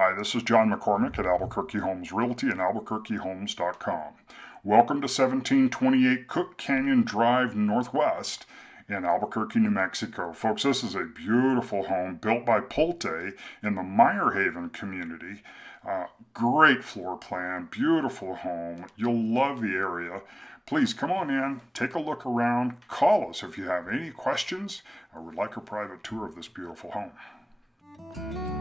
Hi, this is John McCormick at Albuquerque Homes Realty and albuquerquehomes.com. Welcome to 1728 Cook Canyon Drive Northwest in Albuquerque, New Mexico. Folks, this is a beautiful home built by Pulte in the Meyerhaven community. Great floor plan, beautiful home. You'll love the area. Please come on in, take a look around, call us if you have any questions or would like a private tour of this beautiful home.